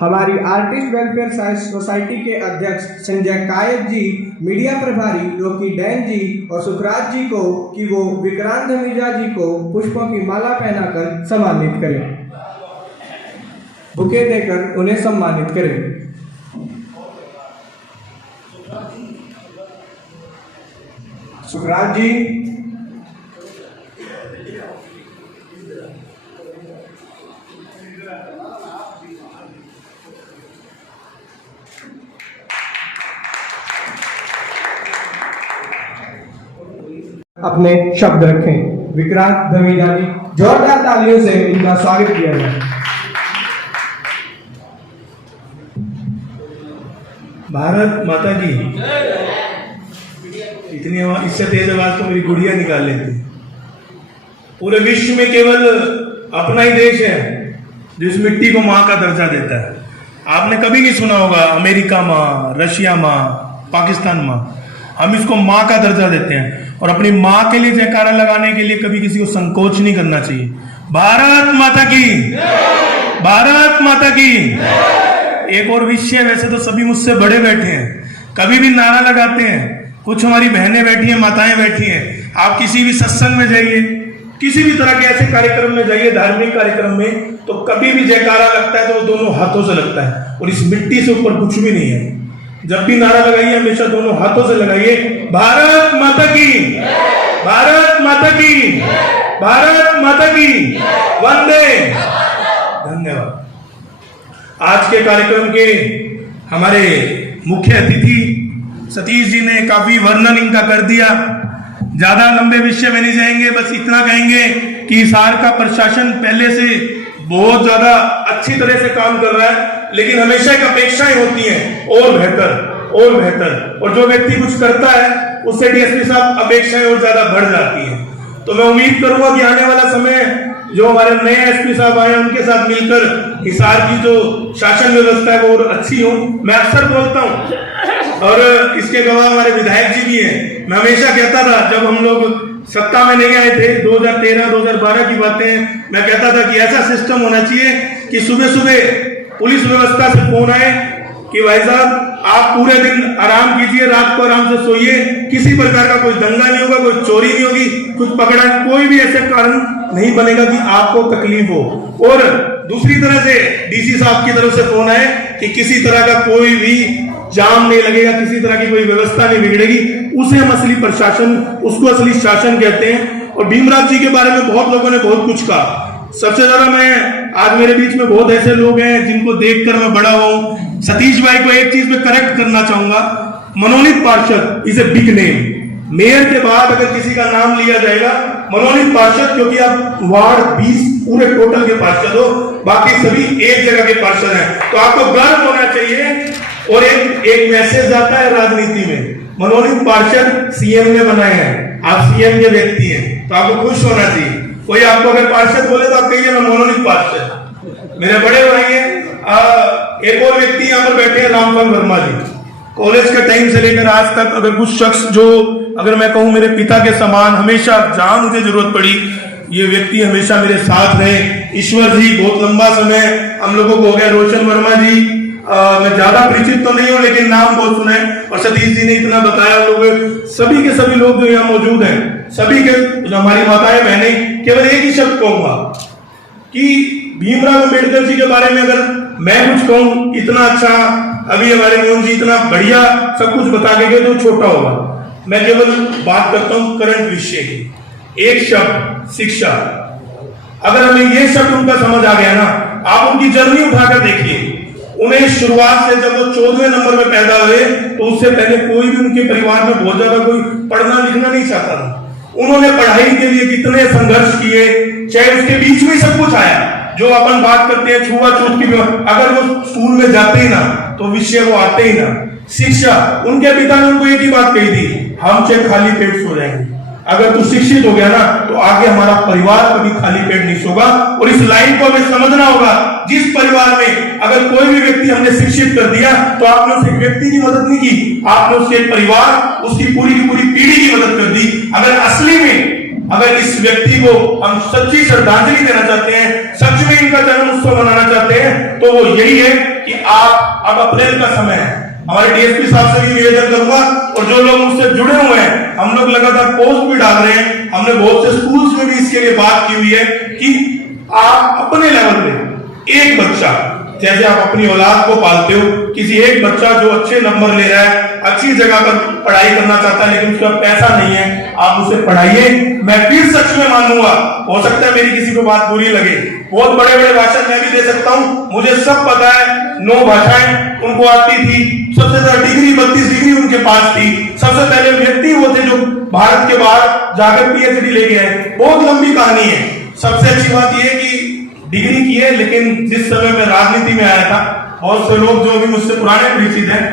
हमारी artist welfare society के अध्यक्ष संजय कायत जी, मीडिया प्रभारी रोकी डैन जी और सुखराज जी को कि वो विक्रांत धमीजा जी को पुष्पों की माला पहनाकर सम्मानित करें। बुके देकर उन्हें सम्मानित करें। सुखराज जी, अपने शब्द रखें। विक्रांत धमीजा जी, जोरदार तालियों से इनका स्वागत किया जाए। भारत माता की। इतनी इससे तेज आवाज तो मेरी गुड़िया निकाल लेती। पूरे विश्व में केवल अपना ही देश है जो इस मिट्टी को माँ का दर्जा देता है। आपने कभी नहीं सुना होगा अमेरिका माँ, रशिया माँ, पाकिस्तान माँ। हम इसको माँ का दर्जा देते हैं और अपनी माँ के लिए जयकारा लगाने के लिए कभी किसी को संकोच नहीं करना चाहिए। भारत माता की, भारत माता की। एक और विषय, वैसे तो सभी मुझसे बड़े बैठे हैं, कभी भी नारा लगाते हैं। कुछ हमारी बहनें बैठी हैं, माताएं बैठी हैं। आप किसी भी सत्संग में जाइए, किसी भी तरह के ऐसे कार्यक्रम में जाइए, धार्मिक कार्यक्रम में, तो कभी भी जयकारा लगता है तो वो दोनों हाथों से लगता है और इस मिट्टी से ऊपर कुछ भी नहीं है। जब भी नारा लगाइए हमेशा दोनों हाथों से लगाइए। भारत माता की, भारत माता की, भारत माता की, वंदे। धन्यवाद। आज के कार्यक्रम के हमारे मुख्य अतिथि सतीश जी ने काफी वर्णन इनका कर दिया। ज्यादा लंबे विषय में नहीं जाएंगे, बस इतना कहेंगे कि हिसार का प्रशासन पहले से बहुत ज्यादा अच्छी तरह से काम कर रहा है, लेकिन हमेशा एक अपेक्षाएं होती हैं और बेहतर और बेहतर, और जो व्यक्ति कुछ करता है उससे डीएसपी साहब अपेक्षाएं और ज्यादा बढ़ जाती हैं। तो मैं उम्मीद करूंगा कि आने वाला समय जो हमारे नए एसपी साहब आए उनके साथ मिलकर हिसार की जो शासन व्यवस्था है वो और अच्छी हो। मैं अक्सर बोलता हूं और इसके गवाह हमारे विधायक जी भी हैं। मैं हमेशा कहता था, जब हम लोग सत्ता में नहीं आए थे, 2013-2012 की बातें, मैं कहता था कि ऐसा सिस्टम होना चाहिए कि सुबह सुबह पुलिस व्यवस्था से फोन आए कि भाई साहब आप पूरे दिन आराम कीजिए, रात को आराम से सोइए, किसी प्रकार का कोई दंगा नहीं होगा, कोई चोरी नहीं होगी, कुछ पकड़ा, कोई भी ऐसे कारण नहीं बनेगा कि आपको तकलीफ हो। और दूसरी तरह से डीसी साहब की तरफ से फोन आए कि किसी तरह का कोई भी जाम नहीं लगेगा, किसी तरह की कोई व्यवस्था नहीं बिगड़ेगी। उसे हम असली प्रशासन, उसको असली शासन कहते हैं। और भीमराव जी के बारे में बहुत लोगों ने बहुत कुछ कहा। सबसे ज्यादा मैं आज मेरे बीच में बहुत ऐसे लोग हैं जिनको देखकर मैं बड़ा हुआ हूं। सतीश भाई को एक चीज में करेक्ट करना चाहूंगा, मनोनीत पार्षद is a big name. Mayor के बाद अगर किसी का नाम लिया जाएगा मनोनीत पार्षद, क्योंकि आप वार्ड 20 पूरे टोटल के पार्षद हो, बाकी सभी एक जगह के पार्षद हैं, तो आपको गर्व होना चाहिए। और एक मैसेज आता है राजनीति में, मनोनीत पार्षद सीएम ने बनाए हैं, आप सीएम के व्यक्ति हैं, तो आपको खुश होना चाहिए। कोई आपको अगर पार्षद बोले तो आप कहिए मैं मनोनीत पार्षद। मेरे बड़े भाई हैं, एक और व्यक्ति यहाँ पर बैठे हैं, रामपाल वर्मा जी। कॉलेज के टाइम से लेकर आज तक अगर कुछ शख्स जो, अगर मैं कहूँ मेरे पिता के समान, हमेशा जहां मुझे जरूरत पड़ी ये व्यक्ति हमेशा मेरे साथ रहे। ईश्वर जी, बहुत लंबा समय हम लोगों को हो गया। रोशन वर्मा जी, मैं ज्यादा परिचित तो नहीं हूं लेकिन नाम बहुत सुना है। और सतीश जी ने इतना बताया, लोग सभी के सभी लोग जो यहाँ मौजूद हैं, सभी के जो हमारी माताएं बहनें, केवल एक ही शब्द कहूंगा कि भीमराव अम्बेडकर जी के बारे में अगर मैं कुछ कहूं, इतना अच्छा अभी हमारे मोहन जी इतना बढ़िया सब कुछ बता के गए तो छोटा होगा। मैं केवल बात करता हूं करंट विषय की। एक शब्द शिक्षा। अगर हमें ये शब्द उनका समझ आ गया ना, आप उनकी जर्नी उठाकर देखिए। उन्हें शुरुआत से जब वो 14वें नंबर में पैदा हुए तो उससे पहले कोई भी उनके परिवार में बहुत ज्यादा कोई पढ़ना लिखना नहीं चाहता था। उन्होंने पढ़ाई के लिए कितने संघर्ष किए, चाहे उसके बीच में सब कुछ आया जो अपन बात करते हैं छुआछूत की। अगर वो स्कूल में जाते ही ना तो विषय वो आते ही ना। शिक्षा, उनके पिता ने उनको एक ही बात कही थी, हम चाहे खाली पेट सो जाएंगे, अगर तू शिक्षित हो गया ना तो आगे हमारा परिवार कभी खाली पेट नहीं सोगा। और इस लाइन को हमें समझना होगा, जिस परिवार में अगर कोई भी व्यक्ति हमने शिक्षित कर दिया तो आपने उस व्यक्ति की मदद नहीं की, आपने उसके परिवार, उसकी पूरी की पूरी पीढ़ी की मदद कर दी। अगर असली में अगर इस व्यक्ति को हम सच्ची श्रद्धांजलि देना चाहते हैं, सच में इनका जन्म उत्सव मनाना चाहते हैं, तो वो यही है कि आप अब अप्रैल का समय है, हमारे डीएसपी साहब से भी निवेदन करूंगा और जो लोग मुझसे जुड़े हुए हैं, हम लोग लगातार पोस्ट भी डाल रहे हैं, हमने बहुत से स्कूल्स में भी इसके लिए बात की हुई है कि आप अपने लेवल पे एक बच्चा, जैसे आप अपनी औलाद को पालते हो, किसी एक बच्चा जो अच्छे नंबर ले रहा है, अच्छी जगह पर पढ़ाई करना चाहता है लेकिन उसका पैसा नहीं है, आप उसे पढ़ाइए। मैं फिर सच में मानूंगा, हो सकता है मेरी किसी को बात बुरी लगे, बहुत बड़े बड़े भाषण मैं भी दे सकता हूं, मुझे सब पता है, 9 भाषाएं उनको आती थी, सबसे ज्यादा डिग्री 32 डिग्री उनके पास थी, सबसे पहले व्यक्ति वो थे जो भारत के बाहर जाकर पीएचडी लेके आए। बहुत लंबी कहानी है। सबसे अच्छी बात यह कि डिग्री की है, लेकिन जिस समय मैं राजनीति में आया था, बहुत से लोग जो अभी मुझसे पुराने परिचित हैं,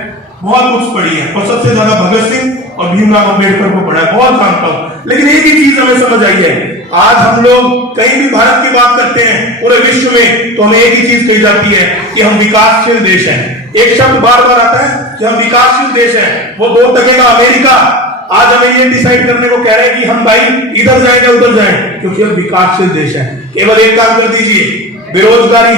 बहुत कुछ पढ़ी है और सबसे ज्यादा भगत सिंह और भीमराव अम्बेडकर को पढ़ा है, बहुत जानता हूं। लेकिन एक ही चीज हमें समझ आई है, आज हम लोग कहीं भी भारत की बात करते हैं पूरे विश्व में, तो हमें एक ही चीज कही जाती है कि हम विकासशील देश हैं। एक शब्द बार बार आता है कि हम विकासशील देश हैं, वो 2 टके का अमेरिका आज हमें ये डिसाइड करने को कह रहे हैं कि हम भाई इधर जाएंगे उधर जाएं, क्योंकि हम विकासशील देश हैं। केवल एक काम कर दीजिए, बेरोजगारी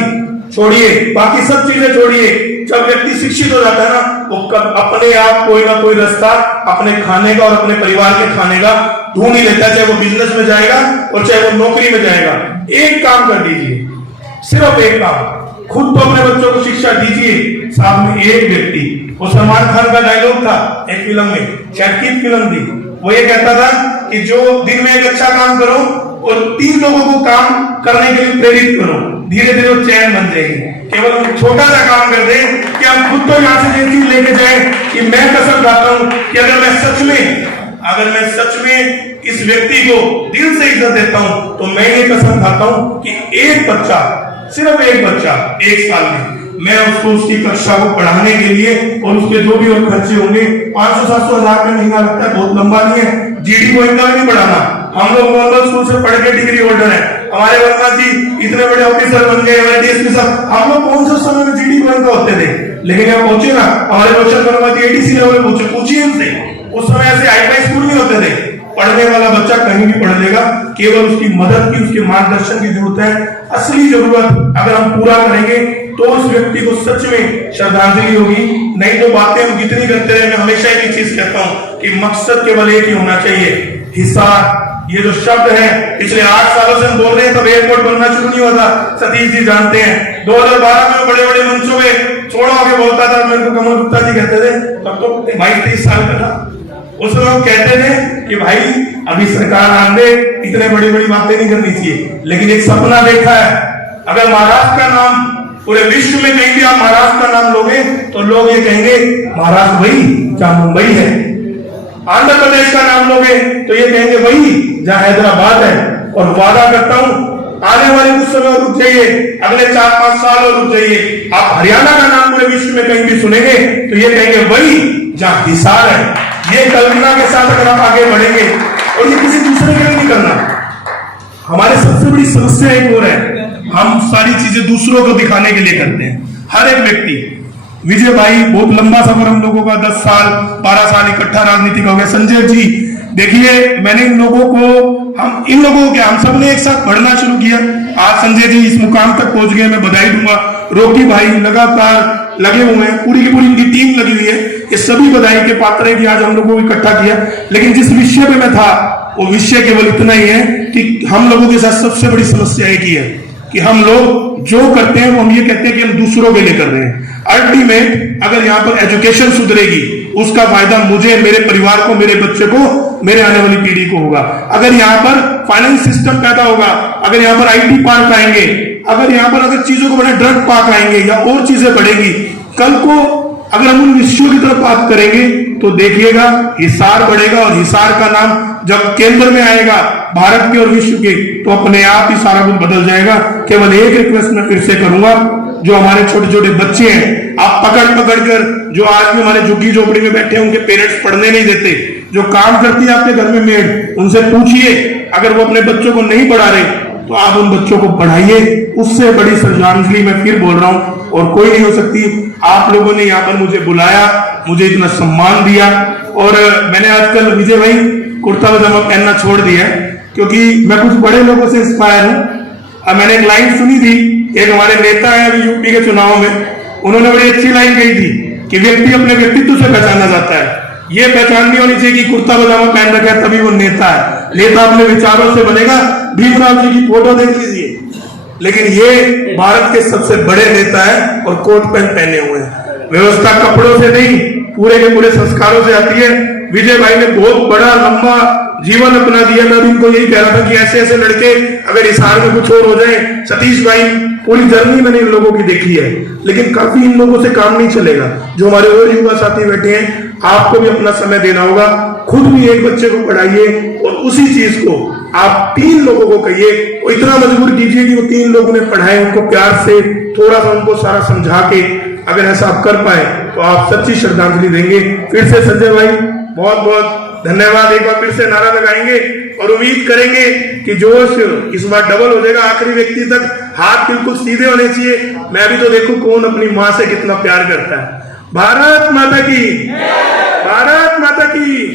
छोड़िए, बाकी सब चीजें छोड़िए। जब व्यक्ति शिक्षित हो जाता है ना, वो अपने आप कोई ना कोई रास्ता अपने खाने का और अपने परिवार के खाने का ढूंढ ही लेता है, चाहे वो बिजनेस में जाएगा और चाहे वो नौकरी में जाएगा। एक काम कर दीजिए, सिर्फ एक काम, खुद तो अपने बच्चों को शिक्षा दीजिए, साथ में एक व्यक्ति, वो सलमान खान का डायलॉग था एक फिल्म में, शायद की फिल्म थी, वो ये कहता था कि जो दिन में एक अच्छा काम करो और 3 लोगों को काम करने के लिए प्रेरित करो, धीरे धीरे वो चैन बन जाएगी। केवल हम छोटा सा काम कर दें कि हम खुद तो यहाँ से ये चीज लेके जाए कि मैं कसम खाता हूं कि अगर मैं सच में इस व्यक्ति को दिल से इज्जत देता हूं, तो मैं ये कसम खाता हूं कि एक बच्चा, सिर्फ एक बच्चा 1 साल में, मैं उसको उसकी कक्षा को पढ़ाने के लिए और उसके जो भी और खर्चे होंगे 500-700 हज़ार में महीना लगता है, बहुत लंबा नहीं है। जीडी को इनका नहीं बढ़ाना, हम लोग नॉर्मल स्कूल से पढ़ के डिग्री होल्डर है, हमारे वर्मा जी इतने बड़े ऑफिसर बन गए, हमारे डीएसपी साहब, हम लोग कौन से समय में जीडी को इनका होते थे, लेकिन यहाँ पहुंचे ना, हमारे रोशन वर्मा जी एडीसी लेवल पहुंचे, पूछिए इनसे, उस समय ऐसे हाईफाई स्कूल नहीं होते थे। पढ़ने वाला बच्चा कहीं भी पढ़ लेगा, केवल उसकी मदद की, उसके मार्गदर्शन की जरूरत है। असली जरूरत अगर हम पूरा करेंगे तो उस व्यक्ति को सच में श्रद्धांजलि होगी। नहीं तो बातें हम कितनी करते रहे, मैं हमेशा एक चीज कहता हूं कि मकसद केवल एक ही होना चाहिए, हिसार। ये जो शब्द है, पिछले 8 सालों से हम बोल रहे हैं, तब एयरपोर्ट बनना शुरू नहीं हुआ था, सतीश जी जानते हैं। 2012 में बड़े बड़े मंचों में छोड़ा होकर बोलता था, मेरे को कमल गुप्ता जी कहते थे, तब तो 22-23 साल का था। उस समय हम कहते थे कि भाई अभी सरकार आने दे, इतने बड़ी बड़ी बातें नहीं करनी चाहिए, लेकिन एक सपना देखा है। अगर महाराष्ट्र का नाम पूरे विश्व में कहीं भी आप महाराष्ट्र का नाम लोगे तो लोग ये कहेंगे महाराष्ट्र वही जहां मुंबई है। आंध्र प्रदेश का नाम लोगे तो ये कहेंगे वही जहां हैदराबाद है। और वादा करता हूं, आने वाले कुछ समय रुक जाइए, अगले 4-5 साल और रुक जाइए, आप हरियाणा का नाम पूरे विश्व में कहीं भी सुनेंगे तो ये कहेंगे वही जहां हिसार है। ये कल्पना के साथ अगर आप आगे बढ़ेंगे, और ये किसी दूसरे के लिए नहीं करना। हमारे सबसे बड़ी समस्या एक और है, हम सारी चीजें दूसरों को दिखाने के लिए करते हैं। हर एक व्यक्ति, विजय भाई, बहुत लंबा सफर हम लोगों का, 10 साल 12 साल इकट्ठा राजनीति का हो गया। संजय जी देखिए, मैंने इन लोगों को हम सब ने एक साथ पढ़ना शुरू किया। आज संजय जी इस मुकाम तक पहुंच गए, मैं बधाई दूंगा। रोकी भाई लगातार लगे हुए हैं, पूरी की पूरी इनकी टीम लगी हुई है, ये सभी बधाई के पात्र है कि आज हम लोगों को इकट्ठा किया। लेकिन जिस विषय पे मैं था, वो विषय केवल इतना ही है कि हम लोगों के साथ सबसे बड़ी समस्या एक ही है कि हम लोग जो करते हैं वो हम ये कहते हैं कि हम दूसरों के लिए कर रहे हैं। अल्टीमेट अगर यहाँ पर एजुकेशन सुधरेगी, उसका फायदा मुझे, मेरे परिवार को, मेरे बच्चे को, मेरे आने वाली पीढ़ी को होगा। अगर यहाँ पर फाइनेंस सिस्टम पैदा होगा, अगर यहाँ पर आईटी पार्क आएंगे, अगर यहाँ पर अगर चीजों को बड़े ड्रग पार्क आएंगे या और चीजें बढ़ेगी, कल को अगर हम उन विषयों की तरफ बात करेंगे तो देखिएगा हिसार बढ़ेगा। और हिसार का नाम जब केंद्र में आएगा भारत के और विश्व के, तो अपने आप ही सारा कुछ बदल जाएगा। केवल एक रिक्वेस्ट मैं फिर से करूंगा, जो हमारे छोटे छोटे बच्चे हैं, आप पकड़ कर, जो आज भी हमारे झुग्गी झोपड़ी में बैठे हैं, उनके पेरेंट्स पढ़ने नहीं देते, जो काम करती है आपके घर में मेड, उनसे पूछिए, अगर वो अपने बच्चों को नहीं पढ़ा रहे तो आप उन बच्चों को पढ़ाइए। उससे बड़ी श्रद्धांजलि मैं फिर बोल रहा हूं और कोई नहीं हो सकती। आप लोगों ने यहाँ पर मुझे बुलाया, मुझे इतना सम्मान दिया, और मैंने आजकल विजय भाई कुर्ता पजामा पहनना छोड़ दिया है, क्योंकि मैं कुछ बड़े लोगों से इंस्पायर हूं। अब मैंने एक लाइन सुनी थी, एक हमारे नेता है अभी यूपी के चुनाव में, उन्होंने बड़ी अच्छी लाइन कही थी कि व्यक्ति अपने व्यक्तित्व से पहचाना जाता है। ये पहचान नहीं होनी चाहिए कि कुर्ता पजामा पहन रखा है तभी वो नेता है। नेता अपने विचारों से बनेगा। भीमराव जी की फोटो देख लीजिए, लेकिन ये भारत के सबसे बड़े नेता है और कोट पैंट पहने हुए हैं। व्यवस्था कपड़ों से नहीं, पूरे के पूरे संस्कारों से आती है। विजय भाई ने बहुत बड़ा लंबा जीवन अपना दिया। मैं भी इनको यही कह रहा था कि ऐसे ऐसे लड़के अगर हिसार में कुछ और हो जाए। सतीश भाई, पूरी जर्नी मैंने इन लोगों की देखी है, लेकिन काफी इन लोगों से काम नहीं चलेगा। जो हमारे और युवा साथी बैठे हैं, आपको भी अपना समय देना होगा। खुद भी एक बच्चे को पढ़ाइए और उसी चीज को आप 3 लोगों को कहिए और इतना मजबूर कीजिए कि वो 3 लोगों ने पढ़ाए, उनको प्यार से थोड़ा सा उनको सारा समझा के अगर ऐसा आप कर पाए तो आप सच्ची श्रद्धांजलि देंगे। फिर से संजय भाई बहुत बहुत धन्यवाद। एक बार फिर से नारा लगाएंगे और उम्मीद करेंगे कि जोश इस बार डबल हो जाएगा। आखिरी व्यक्ति तक हाथ बिल्कुल सीधे होने चाहिए। मैं भी तो देखूं कौन अपनी माँ से कितना प्यार करता है। भारत माता की, भारत माता की,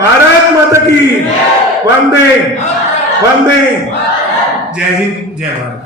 भारत माता की, वंदे वंदे। जय हिंद, जय भारत।